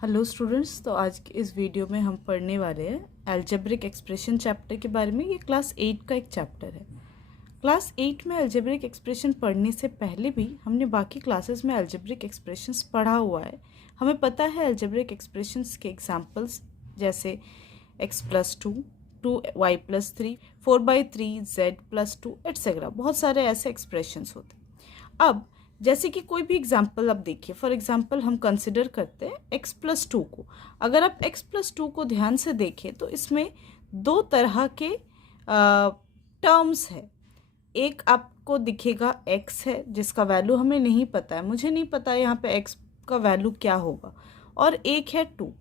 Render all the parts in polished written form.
Hello students, तो आज के इस वीडियो में हम पढ़ने वाले हैं अलजेब्रिक एक्सप्रेशन चैप्टर के बारे में। ये क्लास 8 का एक चैप्टर है। क्लास 8 में अलजेब्रिक एक्सप्रेशन पढ़ने से पहले भी हमने बाकी क्लासेस में अलजेब्रिक एक्सप्रेशंस पढ़ा हुआ है। हमें पता है अलजेब्रिक एक्सप्रेशंस के एग्जांपल्स जैसे x+2, 2y+3, 4/3, z+2 एट्सेट्रा। बहुत सारे ऐसे एक्सप्रेशंस होते हैं। अब जैसे कि कोई भी एग्जाम्पल आप देखिए, फॉर एग्जाम्पल हम कंसिडर करते हैं x+2 को। अगर आप x+2 को ध्यान से देखें तो इसमें दो तरह के टर्म्स है। एक आपको दिखेगा x है जिसका वैल्यू हमें नहीं पता है, मुझे नहीं पता यहाँ पे x का वैल्यू क्या होगा, और एक है 2।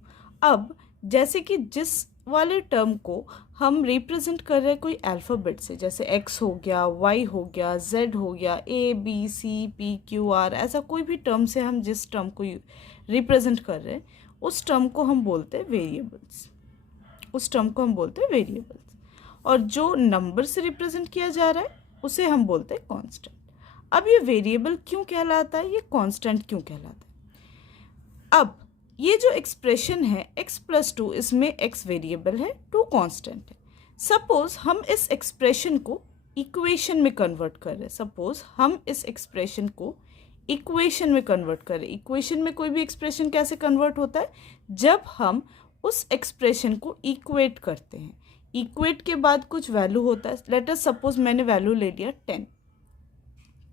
अब जैसे कि जिस वाले टर्म को हम रिप्रेजेंट कर रहे हैं कोई अल्फ़ाबेट से, जैसे x हो गया, y हो गया, z हो गया, a b c p q r, ऐसा कोई भी टर्म से हम जिस टर्म को रिप्रेजेंट कर रहे हैं उस टर्म को हम बोलते हैं वेरिएबल्स। और जो नंबर से रिप्रेजेंट किया जा रहा है उसे हम बोलते हैं कांस्टेंट। अब ये वेरिएबल क्यों कहलाता है, ये कांस्टेंट क्यों कहलाता है? अब ये जो एक्सप्रेशन है x+2, इसमें x वेरिएबल है, 2 कांस्टेंट है। सपोज हम इस एक्सप्रेशन को इक्वेशन में कन्वर्ट कर रहे हैं। इक्वेशन में कोई भी एक्सप्रेशन कैसे कन्वर्ट होता है? जब हम उस एक्सप्रेशन को इक्वेट करते हैं। इक्वेट के बाद कुछ वैल्यू होता है। लेट अस सपोज मैंने वैल्यू ले लिया 10,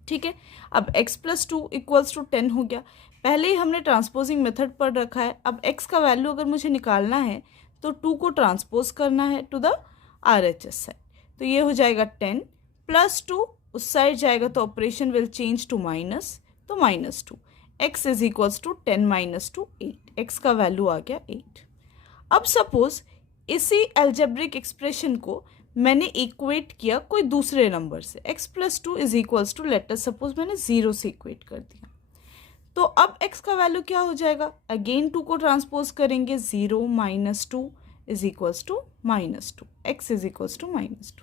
ठीक है। अब x+2 = 10 हो गया। पहले ही हमने ट्रांसपोजिंग मेथड पढ़ रखा है। अब x का वैल्यू अगर मुझे निकालना है तो 2 को ट्रांसपोज करना है टू द RHS साइड, तो ये हो जाएगा 10 + 2, उस साइड जाएगा तो operation will change to minus, तो -2। x = 10 - 2 8, x का वैल्यू आ गया 8। अब सपोज इसी एल्जेब्रिक एक्सप्रेशन को मैंने इक्वेट किया कोई दूसरे नंबर से, x+2 = लेट अस सपोज मैंने 0 से इक्वेट कर दिया, तो अब x का वैल्यू क्या हो जाएगा? अगेन 2 को ट्रांसपोज करेंगे, 0 - 2 = -2, x = -2।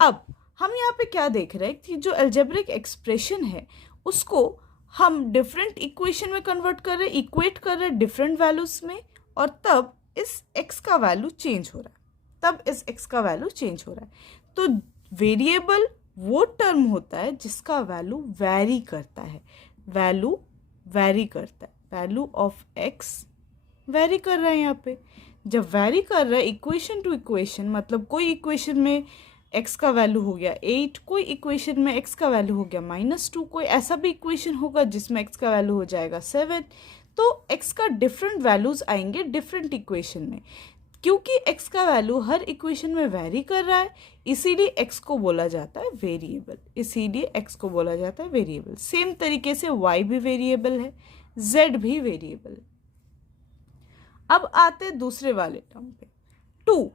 अब हम यहाँ पे क्या देख रहे हैं कि जो एल्जेब्रिक एक्सप्रेशन है उसको हम डिफरेंट इक्वेशन में कन्वर्ट कर रहे हैं, इक्वेट कर रहे हैं डिफरेंट वैल्यूज में, और तब इस x का वैल्यू चेंज हो रहा है। तो वेरिएबल वो टर्म होता है जिसका वैल्यू वैरी करता है। वैल्यू ऑफ x वैरी कर रहा है। यहाँ पे जब वैरी कर रहा है इक्वेशन टू इक्वेशन, मतलब कोई इक्वेशन में x का वैल्यू हो गया 8, कोई इक्वेशन में x का वैल्यू हो गया -2, कोई ऐसा भी इक्वेशन होगा जिसमें x का वैल्यू हो जाएगा 7। तो x का डिफरेंट वैल्यूज आएंगे डिफरेंट इक्वेशन में। क्योंकि x का वैल्यू हर इक्वेशन में वैरी कर रहा है, इसीलिए x को बोला जाता है वेरिएबल। सेम तरीके से y भी वेरिएबल है, z भी वेरिएबल है। अब आते हैं दूसरे वाले टर्म पे, 2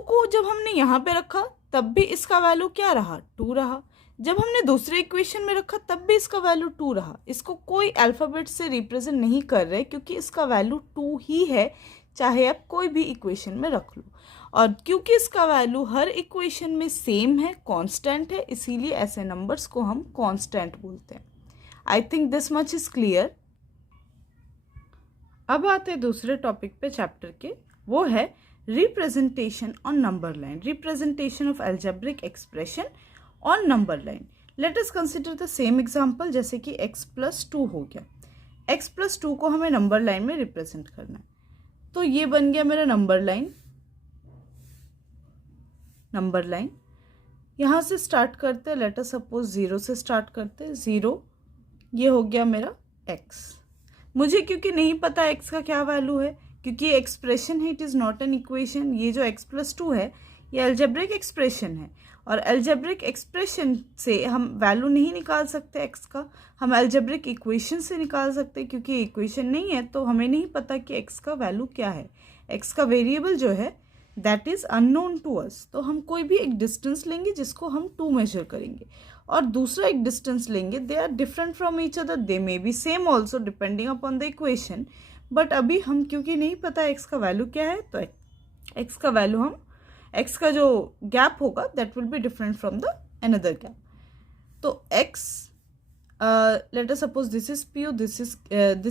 को जब हमने यहाँ पे रखा तब भी इसका वैल्यू क्या रहा? 2 रहा। जब हमने दूसरे इक्वेशन में रखा तब भी इसका वैल्यू 2 रहा। इसको कोई अल्फ़ाबेट से रिप्रेजेंट नहीं कर रहे क्योंकि इसका वैल्यू 2 ही है, चाहे आप कोई भी इक्वेशन में रख लो। और क्योंकि इसका वैल्यू हर इक्वेशन में सेम है, कांस्टेंट है, इसीलिए ऐसे नंबर्स को हम कांस्टेंट बोलते हैं। I think this much is clear. अब आते हैं दूसरे टॉपिक पे चैप्टर के, वो है representation on number line, representation of algebraic expression on number line. Let us consider the same example, जैसे कि x+2 हो गया। x+2 को हमें नंबर लाइन में रिप्रेजेंट करना है, तो ये बन गया मेरा नंबर लाइन। यहाँ से स्टार्ट करते हैं, लेट अस सपोज 0 से स्टार्ट करते हैं, 0, ये हो गया मेरा x। मुझे क्योंकि नहीं पता x का क्या वैल्यू है, क्योंकि ये एक्सप्रेशन है, it is not an equation. ये जो x+2 है ये अलजेब्रिक एक्सप्रेशन है, और अलजेब्रिक एक्सप्रेशन से हम वैल्यू नहीं निकाल सकते x का, हम अलजेब्रिक इक्वेशन से निकाल सकते हैं। क्योंकि इक्वेशन नहीं है तो हमें नहीं पता कि x का वैल्यू क्या है। x का वेरिएबल जो है that is unknown to us. तो हम कोई भी एक डिस्टेंस लेंगे जिसको हम 2 मेजर करेंगे, और दूसरा एक डिस्टेंस लेंगे, they are different from each other, they may be same also depending upon the equation. But अभी हम क्योंकि नहीं पता x का वैल्यू क्या है, तो x का वैल्यू हम x का जो गैप होगा that will be different from the another gap. तो x, late us suppose this is p, this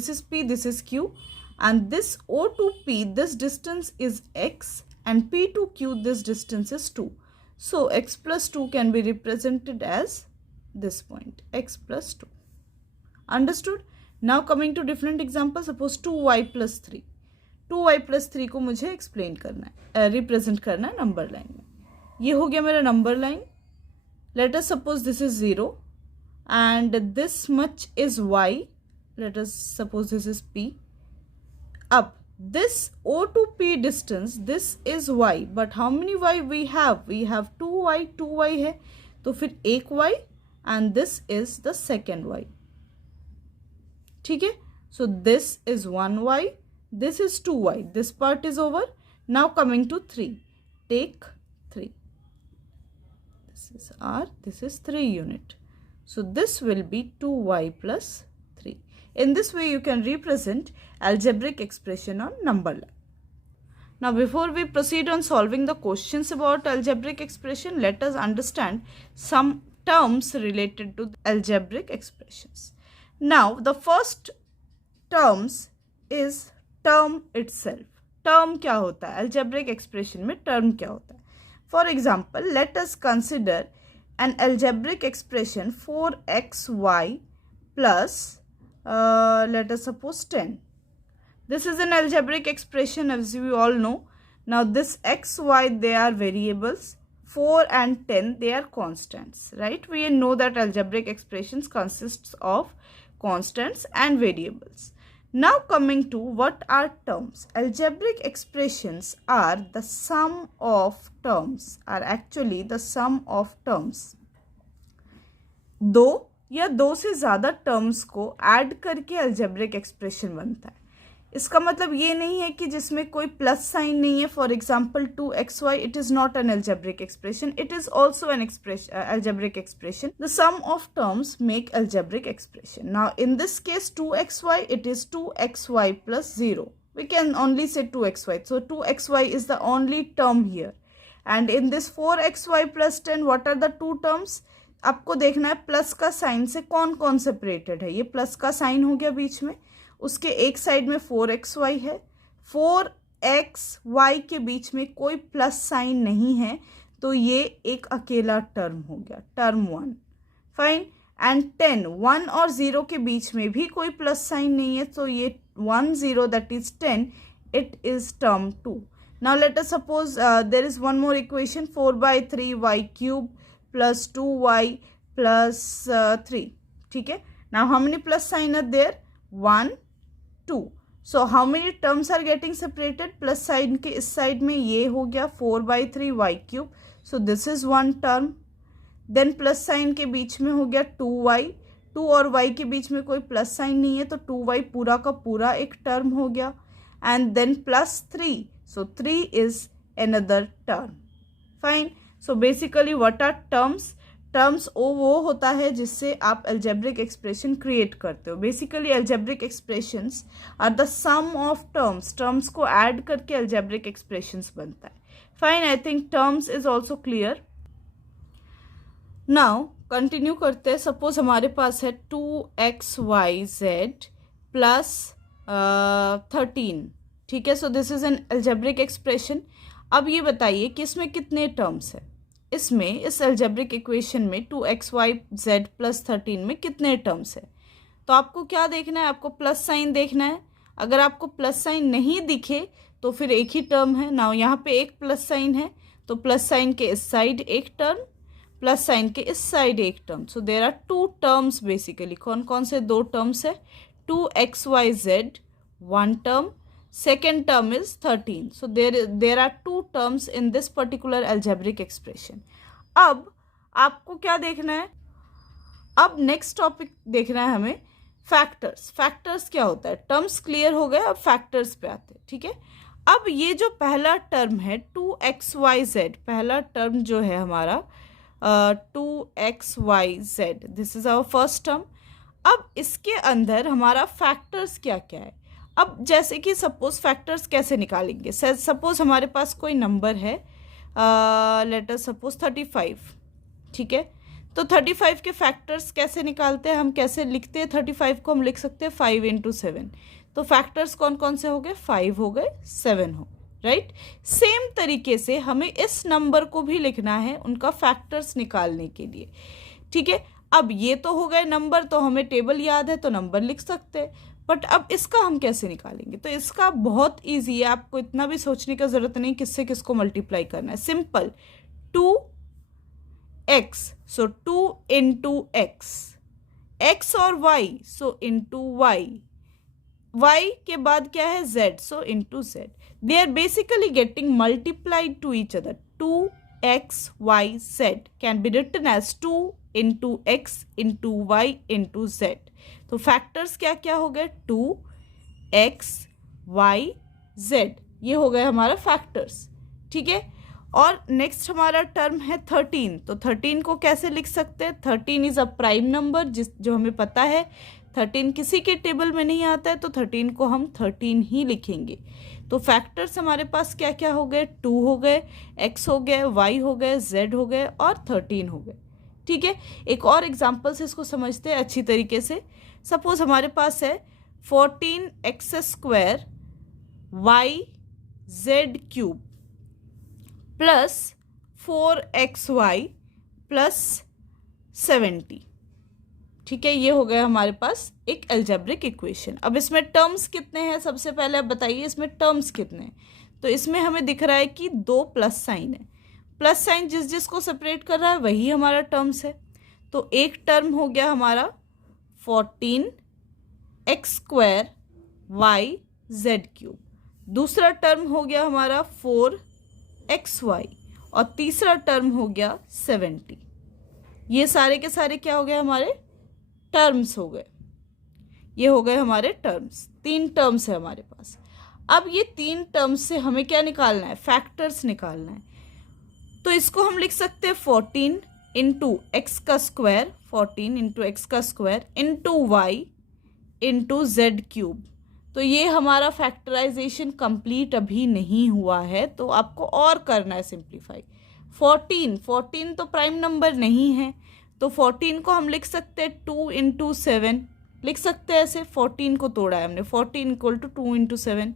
is p, this is q। and this O to P, this distance is x, and P to Q, this distance is 2. So x plus 2 can be represented as this point, x plus 2. Understood? Now coming to different example, suppose 2y plus 3. 2y plus 3 को मुझे explain करना है, represent करना है number line में. ये हो गया मेरा number line. Let us suppose this is 0 and this much is y. Let us suppose this is p. Up this O to P distance, this is y, but how many y we have? We have 2y. 2y है तो फिर एक y and this is the second y. ठीक है? So this is 1y, this is 2y. This part is over. Now coming to 3. Take 3. This is R, this is 3 unit. So this will be 2y plus 3. In this way you can represent algebraic expression on number line. Now before we proceed on solving the questions about algebraic expression, let us understand some terms related to algebraic expressions. Now the first terms is term itself. Term क्या होता है? Algebraic expression में term क्या होता है? For example, let us consider an algebraic expression 4xy plus let us suppose 10. This is an algebraic expression as we all know. Now this x, y, they are variables. 4 and 10, they are constants, right? We know that algebraic expressions consists of constants and variables. Now coming to what are terms. Algebraic expressions are the sum of terms, are actually the sum of terms. दो या दो से ज़्यादा terms को add करके algebraic expression बनता है. इसका मतलब ये नहीं है कि जिसमें कोई प्लस साइन नहीं है. For example 2xy, it is not an algebraic expression, it is also an algebraic expression. The sum of terms make algebraic expression. Now in this case 2xy, it is 2xy plus 0. We can only say 2xy. So 2xy is the only term here. And in this 4xy plus 10, what are the two terms? आपको देखना है plus का sign से कौन कौन separated है. ये plus का साइन हो गया बीच में, उसके एक साइड में 4xy है. 4xy के बीच में कोई प्लस साइन नहीं है, तो ये एक अकेला टर्म हो गया, टर्म 1. फाइन. एंड 10, 1 और 0 के बीच में भी कोई प्लस साइन नहीं है, तो ये 1 0 that is 10, it is term 2. Now let us suppose there is one more equation 4/3y cube plus 2y plus 3. ठीक है. Now how many plus sign are there? 1 2. So how many terms are getting separated? Plus sign के इस side में ये हो गया 4/3y cube. So this is one term. Then plus sign के बीच में हो गया 2y. 2 और y के बीच में कोई प्लस साइन नहीं है, तो 2y पूरा का पूरा एक टर्म हो गया. And then plus 3. So 3 is another term. Fine. So basically what are terms? Terms वो होता है जिससे आप algebraic expression क्रिएट करते हो. Basically algebraic expressions are the sum of terms. Terms को ऐड करके algebraic expressions बनता है. Fine. I think terms is also clear. Now continue करते हैं. सपोज हमारे पास है 2xyz प्लस 13. ठीक है. So this is an algebraic expression. अब ये बताइए कि इसमें कितने टर्म्स है. इसमें इस algebraic इक्वेशन में 2xyz प्लस 13 में कितने टर्म्स है. तो आपको क्या देखना है? आपको प्लस साइन देखना है. अगर आपको प्लस साइन नहीं दिखे तो फिर एक ही टर्म है. नाउ यहाँ पे एक प्लस साइन है, तो प्लस साइन के इस साइड एक टर्म, प्लस साइन के इस साइड एक term. So there are 2 terms basically. कौन कौन से 2 टर्म्स है? 2xyz 1 term, second term is 13. So there are 2 terms in this particular algebraic expression. अब आपको क्या देखना है? अब नेक्स्ट टॉपिक देखना है हमें फैक्टर्स. फैक्टर्स क्या होता है? टर्म्स क्लियर हो गए, अब फैक्टर्स पे आते हैं. ठीक है. अब ये जो पहला टर्म है 2xyz, पहला टर्म जो है हमारा 2xyz, this is our first term. अब इसके अंदर हमारा फैक्टर्स क्या क्या है? अब जैसे कि सपोज फैक्टर्स कैसे निकालेंगे. सपोज हमारे पास कोई नंबर है, लेट अस सपोज 35. ठीक है. तो 35 के फैक्टर्स कैसे निकालते हैं, हम कैसे लिखते हैं? 35 को हम लिख सकते हैं 5 × 7. तो तो फैक्टर्स कौन कौन से हो गए, 5 हो गए, 7 हो, राइट। सेम तरीके से हमें इस नंबर को भी लिखना है उनका फैक्टर्स निकालने के लिए, ठीक है। अब ये तो हो गए नंबर, तो हमें टेबल याद है तो नंबर लिख सकते हैं, बट अब इसका हम कैसे निकालेंगे, तो इसका बहुत ईजी है, आपको इतना भी सोचने का ज़रूरत नहीं किससे किसको मल्टीप्लाई करना है, simple 2x, so 2 into x और y, सो इंटू y के बाद क्या है z, so into z, they are basically getting multiplied to each other, 2x y z can be written as 2 into x into y into z। तो factors क्या क्या हो गए, 2x y z, ये हो गए हमारा फैक्टर्स, ठीक है। और नेक्स्ट हमारा टर्म है 13, तो 13 को कैसे लिख सकते हैं, 13 इज अ प्राइम नंबर, जो हमें पता है 13 किसी के टेबल में नहीं आता है, तो 13 को हम 13 ही लिखेंगे। तो फैक्टर्स हमारे पास क्या क्या हो गए, 2 हो गए, x हो गए, y हो गए, z हो गए और 13 हो गए, ठीक है। एक और एग्जाम्पल से इसको समझते हैं अच्छी तरीके से। सपोज हमारे पास है 14x² y z³ plus 4xy plus 70, ठीक है। ये हो गया हमारे पास एक अलजेब्रिक इक्वेशन। अब इसमें टर्म्स कितने हैं, सबसे पहले आप बताइए इसमें टर्म्स कितने हैं। तो इसमें हमें दिख रहा है कि 2 प्लस साइन है, प्लस साइन जिस जिसको सेपरेट कर रहा है वही हमारा टर्म्स है। तो एक टर्म हो गया हमारा 14x² yz³, दूसरा टर्म हो गया हमारा 4xy और तीसरा टर्म हो गया 70। ये सारे के सारे क्या हो गए, हमारे टर्म्स हो गए, ये हो गए हमारे टर्म्स, 3 टर्म्स है हमारे पास। अब ये 3 टर्म्स से हमें क्या निकालना है, फैक्टर्स निकालना है। तो इसको हम लिख सकते हैं 14 इंटू एक्स का स्क्वायर, 14 इंटू एक्स का square into Y into z³। तो ये हमारा फैक्टराइजेशन कंप्लीट अभी नहीं हुआ है, तो आपको और करना है सिंप्लीफाई। 14 तो प्राइम नंबर नहीं है, तो 14 को हम लिख सकते हैं 2 इंटू 7, लिख सकते हैं ऐसे, 14 को तोड़ा है हमने, 14 इक्वल टू 2 इंटू 7।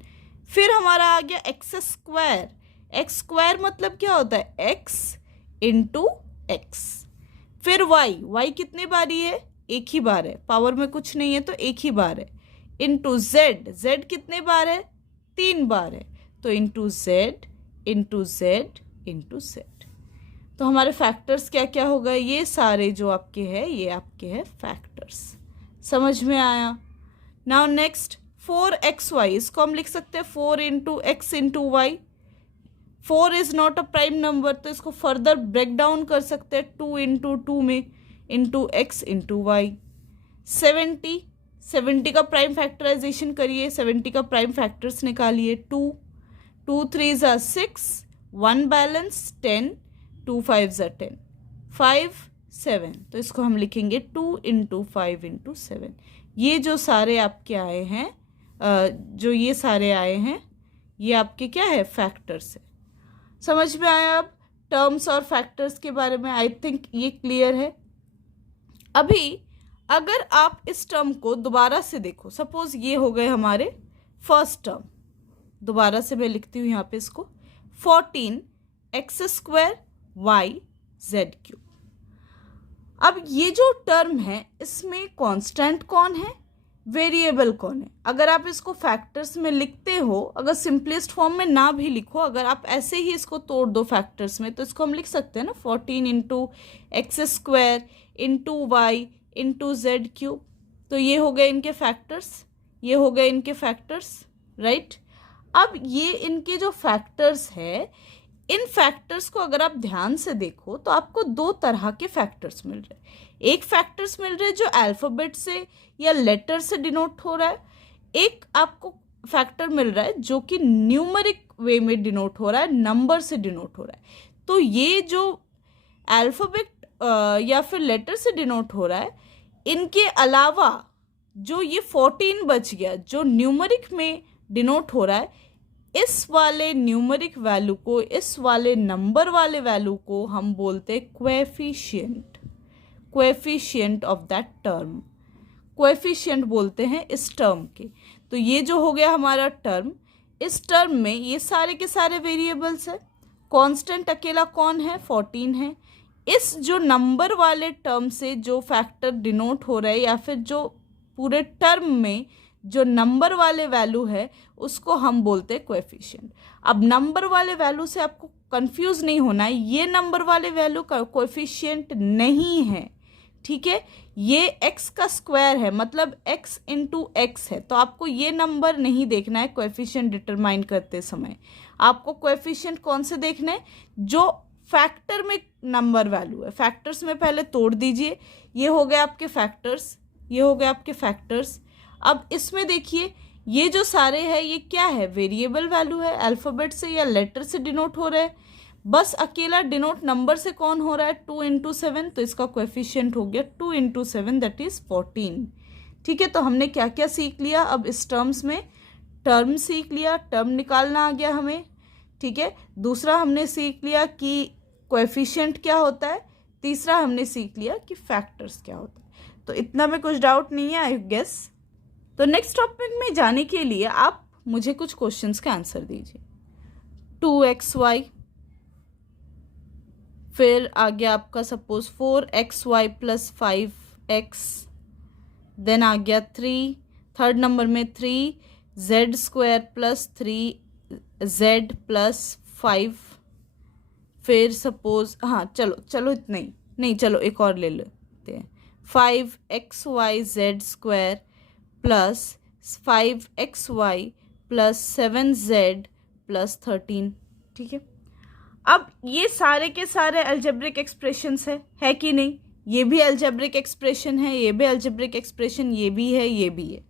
फिर हमारा आ गया x², x² मतलब क्या होता है, x इंटू x। फिर y कितनी बारी है, एक ही बार है, पावर में कुछ नहीं है तो एक ही बार है, इंटू z कितने बार है, 3 बार है, तो into z into z into z। तो हमारे फैक्टर्स क्या क्या हो गए, ये सारे जो आपके हैं ये आपके हैं फैक्टर्स, समझ में आया। नाउ नेक्स्ट 4xy, इसको हम लिख सकते हैं 4 into X into Y. 4 is not a prime number, तो इसको फर्दर ब्रेक डाउन कर सकते हैं 2 इंटू 2 में, इंटू एक्स इंटू वाई। 70 का प्राइम फैक्टराइजेशन करिए, 70 का प्राइम फैक्टर्स निकालिए, 2 3 ज़ा 6, 1 बैलेंस 10, 2 5 ज़ा 10, 5 7, तो इसको हम लिखेंगे 2 इंटू 5 इंटू 7। ये जो सारे आपके आए हैं, जो ये सारे आए हैं, ये आपके क्या है, फैक्टर्स है। समझ में आया अब टर्म्स और फैक्टर्स के बारे में, आई थिंक ये क्लियर है। अभी अगर आप इस टर्म को दोबारा से देखो, सपोज ये हो गए हमारे फर्स्ट टर्म, दोबारा से मैं लिखती हूँ यहाँ पे इसको, 14x² yz³। अब ये जो टर्म है इसमें कांस्टेंट कौन है, वेरिएबल कौन है। अगर आप इसको फैक्टर्स में लिखते हो, अगर सिंपलेस्ट फॉर्म में ना भी लिखो, अगर आप ऐसे ही इसको तोड़ दो फैक्टर्स में, तो इसको हम लिख सकते हैं ना 14 into x² into Y into z³। तो ये हो गए इनके फैक्टर्स, ये हो गए इनके फैक्टर्स, राइट। अब ये इनके जो फैक्टर्स है, इन फैक्टर्स को अगर आप ध्यान से देखो तो आपको 2 तरह के फैक्टर्स मिल रहे हैं। एक फैक्टर्स मिल रहे हैं जो अल्फ़ाबेट से या लेटर से डिनोट हो रहा है, एक आपको फैक्टर मिल रहा है जो कि न्यूमरिक वे में डिनोट हो रहा है, नंबर से डिनोट हो रहा है। तो ये जो अल्फ़ाबेट या फिर लेटर से डिनोट हो रहा है, इनके अलावा जो ये 14 बच गया जो न्यूमरिक में डिनोट हो रहा है, इस वाले न्यूमरिक वैल्यू को, इस वाले नंबर वाले वैल्यू को हम बोलते हैं coefficient of that term, coefficient बोलते हैं इस टर्म के। तो ये जो हो गया हमारा टर्म, इस टर्म में ये सारे के सारे वेरिएबल्स है, कांस्टेंट अकेला कौन है, 14 है। इस जो नंबर वाले टर्म से जो फैक्टर डिनोट हो रहा है या फिर जो पूरे टर्म में जो नंबर वाले वैल्यू है उसको हम बोलते हैं कोएफिशिएंट। अब नंबर वाले वैल्यू से आपको कंफ्यूज नहीं होना है, ये नंबर वाले वैल्यू का कोएफिशिएंट नहीं है, ठीक है। ये x का स्क्वायर है, मतलब x इंटू एक्स है, तो आपको ये नंबर नहीं देखना है कोएफिशिएंट डिटरमाइन करते समय। आपको कोएफिशिएंट कौन से देखने हैं, जो फैक्टर में नंबर वैल्यू है। फैक्टर्स में पहले तोड़ दीजिए, ये हो गए आपके फैक्टर्स, ये हो गए आपके फैक्टर्स। अब इसमें देखिए ये जो सारे हैं ये क्या है, वेरिएबल वैल्यू है, अल्फ़ाबेट से या लेटर से डिनोट हो रहे हैं। बस अकेला डिनोट नंबर से कौन हो रहा है, 2 इंटू 7, तो इसका कोएफिशिएंट हो गया 2 इंटू 7 दैट इज 14, ठीक है। तो हमने क्या क्या सीख लिया, अब इस टर्म्स में टर्म सीख लिया, टर्म निकालना आ गया हमें, ठीक है। दूसरा हमने सीख लिया कि कोएफिशिएंट क्या होता है, तीसरा हमने सीख लिया कि फैक्टर्स क्या होता है। तो इतना में कुछ डाउट नहीं है आई गेस। तो नेक्स्ट टॉपिक में जाने के लिए आप मुझे कुछ क्वेश्चंस का आंसर दीजिए। 2xy, फिर आ गया आपका suppose 4xy plus 5x, then आ गया 3, थर्ड नंबर में 3z square plus 3z plus 5, फिर सपोज हाँ चलो इतना ही नहीं, चलो एक और ले लेते हैं, 5xyz square plus 5xy plus 7z plus 13, ठीक है। अब ये सारे के सारे अलजेब्रिक एक्सप्रेशंस है कि नहीं, ये भी अलजेब्रिक एक्सप्रेशन है, ये भी अलजेब्रिक एक्सप्रेशन, ये भी है, ये भी है,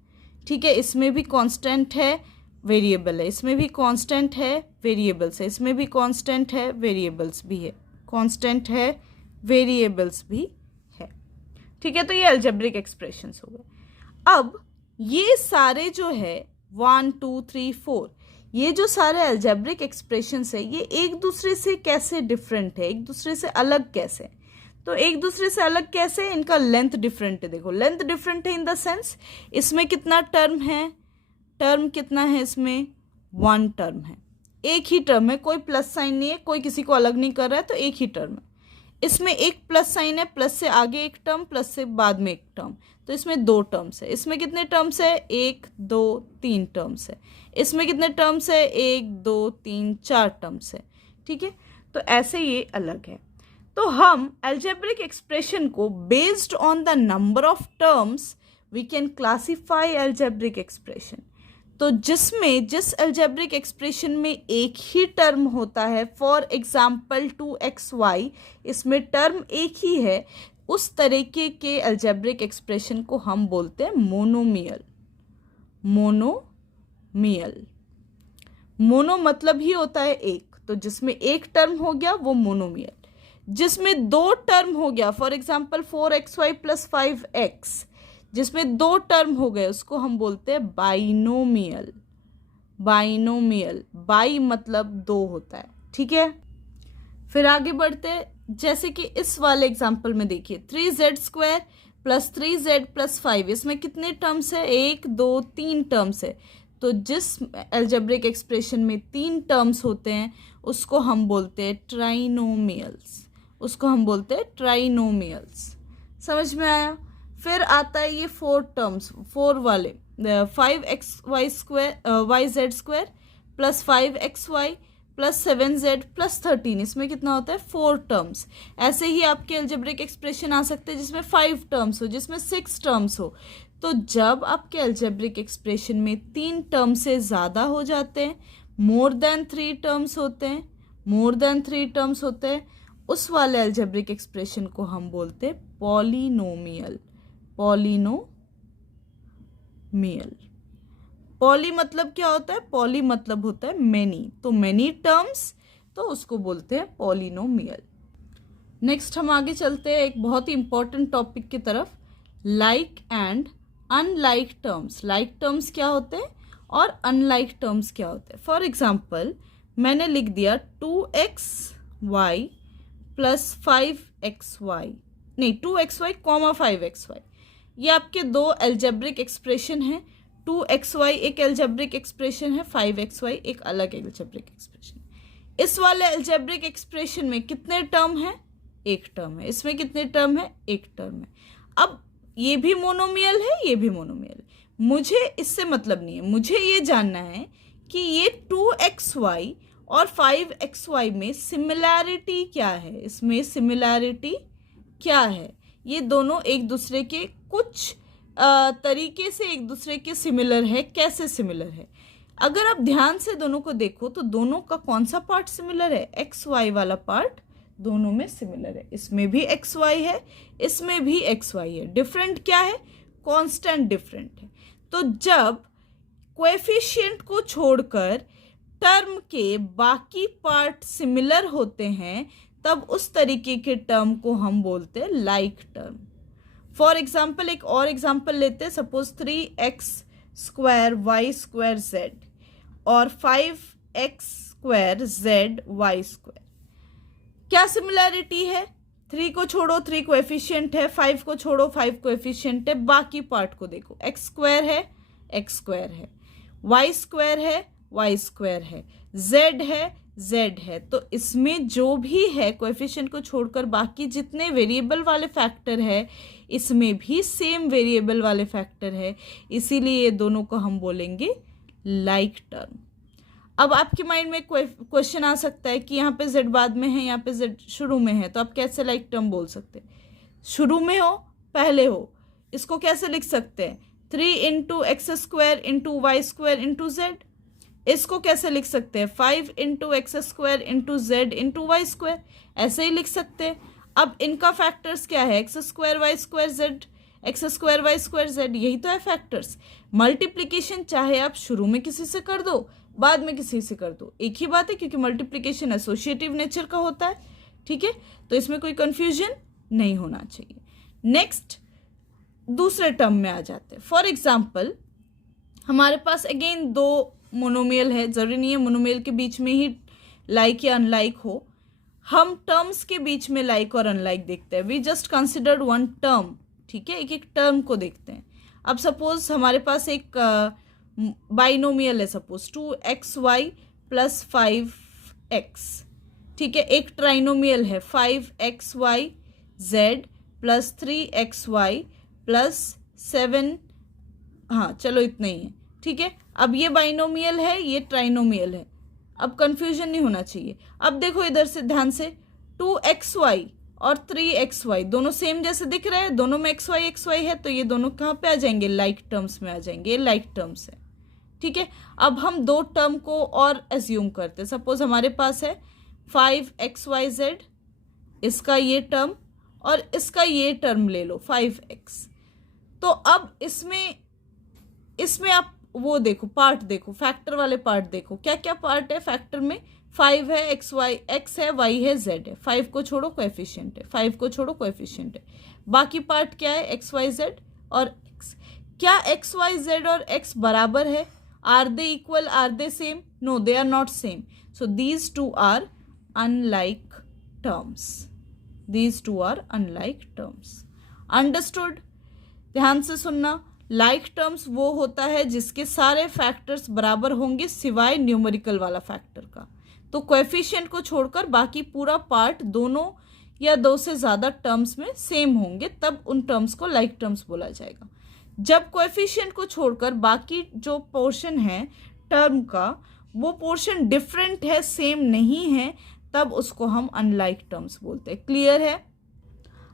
ठीक है। इसमें भी कांस्टेंट है, वेरिएबल है, इसमें भी कांस्टेंट है, वेरिएबल्स है, इसमें भी कांस्टेंट है, वेरिएबल्स भी है, कांस्टेंट है, वेरिएबल्स भी है, ठीक है। तो ये अलजेब्रिक एक्सप्रेशंस हो गए। अब ये सारे जो है 1 2 3 4 ये जो सारे अलजेब्रिक एक्सप्रेशंस है ये एक दूसरे से कैसे डिफरेंट है, एक दूसरे से अलग कैसे, तो एक दूसरे से अलग कैसे, इनका लेंथ डिफरेंट है। देखो लेंथ डिफरेंट है इन द सेंस इसमें कितना टर्म है, टर्म कितना है इसमें, 1 टर्म है, एक ही टर्म है, कोई प्लस साइन नहीं है, कोई किसी को अलग नहीं कर रहा है, तो एक ही टर्म है। इसमें एक प्लस साइन है, प्लस से आगे एक टर्म, प्लस से बाद में एक टर्म, तो इसमें 2 टर्म्स है। इसमें कितने टर्म्स है, 1 2 3 टर्म्स है। इसमें कितने टर्म्स है, 1 2 3 4 टर्म्स है, ठीक है। तो ऐसे ये अलग है। तो हम अलजेब्रिक एक्सप्रेशन को based on the number of terms we can classify algebraic expression. तो जिसमें जिस अलजेब्रिक एक्सप्रेशन में एक ही टर्म होता है, फॉर एग्जाम्पल 2xy, इसमें टर्म एक ही है, उस तरीके के अलजेब्रिक एक्सप्रेशन को हम बोलते हैं मोनोमियल। मोनोमियल, मोनो मतलब ही होता है एक, तो जिसमें एक टर्म हो गया वो मोनोमियल। जिसमें 2 टर्म हो गया, for example 4xy plus 5x, जिसमें 2 टर्म हो गए उसको हम बोलते हैं बाइनोमियल। बाइनोमियल, बाई मतलब 2 होता है, ठीक है। फिर आगे बढ़ते हैं, जैसे कि इस वाले एग्जाम्पल में देखिए 3z square plus 3z plus 5, इसमें कितने टर्म्स है, 1 2 3 टर्म्स है। तो जिस अलजेब्रिक एक्सप्रेशन में 3 टर्म्स होते हैं उसको हम बोलते हैं ट्राइनोमियल्स, उसको हम बोलते हैं ट्राइनोमियल्स। समझ में आया। फिर आता है ये 4 टर्म्स, 4 वाले 5xy square yz square plus 5xy plus 7z plus 13, इसमें कितना होता है, 4 टर्म्स। ऐसे ही आपके अलजेब्रिक एक्सप्रेशन आ सकते हैं जिसमें 5 टर्म्स हो, जिसमें 6 टर्म्स हो। तो जब आपके अलजेब्रिक एक्सप्रेशन में 3 टर्म से ज़्यादा हो जाते हैं, मोर देन 3 टर्म्स होते हैं, मोर देन 3 टर्म्स होते हैं, उस वाले अलजेब्रिक एक्सप्रेशन को हम बोलते हैं पॉलिनोमियल। पॉलिनोमियल, पॉली मतलब क्या होता है, पॉली मतलब होता है मैनी, तो मैनी टर्म्स, तो उसको बोलते हैं पॉलिनोमियल। नेक्स्ट हम आगे चलते हैं एक बहुत ही इंपॉर्टेंट टॉपिक की तरफ, like and unlike terms. Like terms क्या होते हैं और अनलाइक टर्म्स क्या होते हैं। फॉर एग्जाम्पल मैंने लिख दिया 2xy प्लस 5xy, नहीं 2xy कॉमा 5xy, ये आपके 2 अलजेब्रिक एक्सप्रेशन हैं। 2xy एक एल्जेब्रिक एक्सप्रेशन है, 5xy एक अलग एल्जेब्रिक एक्सप्रेशन है। इस वाले एल्जेब्रिक एक्सप्रेशन में कितने टर्म है? एक टर्म है। इसमें कितने टर्म है? एक टर्म है। अब ये भी मोनोमियल है, ये भी मोनोमियल है। मुझे इससे मतलब नहीं है, मुझे ये जानना है कि ये 2xy और 5xy में सिमिलैरिटी क्या है, इसमें सिमिलैरिटी क्या है। ये दोनों एक दूसरे के कुछ तरीके से एक दूसरे के सिमिलर है। कैसे सिमिलर है? अगर आप ध्यान से दोनों को देखो तो दोनों का कौन सा पार्ट सिमिलर है? एक्स वाई वाला पार्ट दोनों में सिमिलर है। इसमें भी एक्स वाई है, इसमें भी एक्स वाई है। डिफरेंट क्या है? कांस्टेंट डिफरेंट है। तो जब कोएफिशिएंट को छोड़कर टर्म के बाकी पार्ट सिमिलर होते हैं तब उस तरीके के टर्म को हम बोलते हैं लाइक टर्म। फॉर एग्जाम्पल एक और एग्जाम्पल लेते हैं। Suppose 3x square Y square Z और 5x square Z Y square. क्या सिमिलैरिटी है? 3 को छोड़ो, 3 कोएफिशिएंट है, 5 को छोड़ो, 5 कोएफिशिएंट है। बाकी पार्ट को देखो, x स्क्वायर है, x स्क्वायर है, y स्क्वायर है, y स्क्वायर है, z है, z है। तो इसमें जो भी है कोएफिशिएंट को छोड़कर बाकी जितने वेरिएबल वाले फैक्टर है इसमें भी सेम वेरिएबल वाले फैक्टर है, इसीलिए ये दोनों को हम बोलेंगे लाइक टर्म। अब आपके माइंड में क्वेश्चन आ सकता है कि यहाँ पे z बाद में है, यहाँ पे z शुरू में है, तो आप कैसे लाइक टर्म बोल सकते हैं? शुरू में हो, पहले हो, इसको कैसे लिख सकते हैं? 3 into X square into Y square into Z. इसको कैसे लिख सकते हैं? 5 into X square into Z into Y square. ऐसे ही लिख सकते हैं। अब इनका फैक्टर्स क्या है? X square Y square Z, X square Y square Z, यही तो है फैक्टर्स। मल्टीप्लीकेशन चाहे आप शुरू में किसी से कर दो, बाद में किसी से कर दो, एक ही बात है, क्योंकि मल्टीप्लीकेशन एसोसिएटिव नेचर का होता है। ठीक है, तो इसमें कोई कंफ्यूजन नहीं होना चाहिए। नेक्स्ट दूसरे टर्म में आ जाते हैं। फॉर एग्जाम्पल हमारे पास अगेन दो मोनोमियल है, जरूरी नहीं है मोनोमियल के बीच में ही लाइक या अनलाइक हो, हम टर्म्स के बीच में लाइक और अनलाइक देखते हैं। We just considered one term. ठीक है, एक एक टर्म को देखते हैं। अब सपोज हमारे पास एक बाइनोमियल है, सपोज 2xy प्लस 5x। ठीक है, एक ट्राइनोमियल है 5xyz प्लस 3xy प्लस 7। हाँ चलो इतना ही है। ठीक है, अब ये बाइनोमियल है, ये ट्राइनोमियल है। अब कंफ्यूजन नहीं होना चाहिए। अब देखो इधर से ध्यान से, 2xy और 3xy दोनों सेम जैसे दिख रहे हैं, दोनों में xy है, तो ये दोनों कहाँ पे आ जाएंगे? लाइक टर्म्स में आ जाएंगे। ये लाइक टर्म्स है। ठीक है, अब हम दो टर्म को और एज्यूम करते हैं। सपोज हमारे पास है 5xyz, इसका ये टर्म और इसका ये टर्म ले लो 5x। तो अब इसमें आप वो देखो, पार्ट देखो, फैक्टर वाले पार्ट देखो, क्या क्या पार्ट है फैक्टर में? 5 है, x है, y है, z है। 5 को छोड़ो, कोएफिशिएंट है, 5 को छोड़ो, कोएफिशिएंट है। बाकी पार्ट क्या है? x y z और x। क्या x y z और x बराबर है? Are they equal? Are they same? No, they are not same. So these two are unlike terms. These two are unlike terms. Understood? ध्यान से सुनना। Like terms वो होता है जिसके सारे फैक्टर्स बराबर होंगे सिवाय न्यूमेरिकल वाला फैक्टर का। तो कोएफिशिएंट को छोड़कर बाकी पूरा पार्ट दोनों या दो से ज़्यादा टर्म्स में सेम होंगे, तब उन टर्म्स को लाइक टर्म्स बोला जाएगा। जब कोएफिशिएंट को छोड़कर बाकी जो पोर्शन है टर्म का, वो पोर्शन डिफरेंट है, सेम नहीं है, तब उसको हम अनलाइक टर्म्स बोलते हैं। क्लियर है?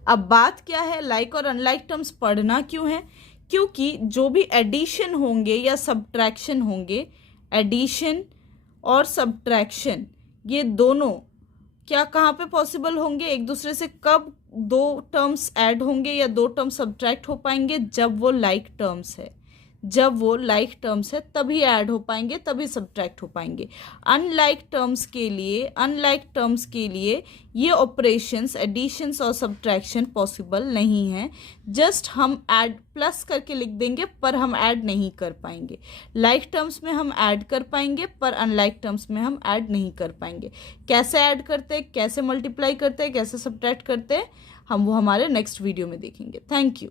अब बात क्या है, लाइक और अनलाइक टर्म्स पढ़ना क्यों है? क्योंकि जो भी एडिशन होंगे या सब्ट्रैक्शन होंगे, एडिशन और सब्ट्रैक्शन ये दोनों क्या कहाँ पे पॉसिबल होंगे? एक दूसरे से कब दो टर्म्स ऐड होंगे या दो टर्म्स सब्ट्रैक्ट हो पाएंगे? जब वो लाइक टर्म्स है। जब वो लाइक टर्म्स है तभी ऐड हो पाएंगे, तभी सब्ट्रैक्ट हो पाएंगे। अनलाइक टर्म्स के लिए ये ऑपरेशंस एडिशंस और सब्ट्रैक्शन पॉसिबल नहीं है। जस्ट हम ऐड प्लस करके लिख देंगे, पर हम ऐड नहीं कर पाएंगे। लाइक टर्म्स में हम ऐड कर पाएंगे, पर अनलाइक टर्म्स में हम ऐड नहीं कर पाएंगे। कैसे ऐड करते हैं, कैसे मल्टीप्लाई करते हैं, कैसे सब्ट्रैक्ट करते हैं, हम वो हमारे नेक्स्ट वीडियो में देखेंगे। Thank you.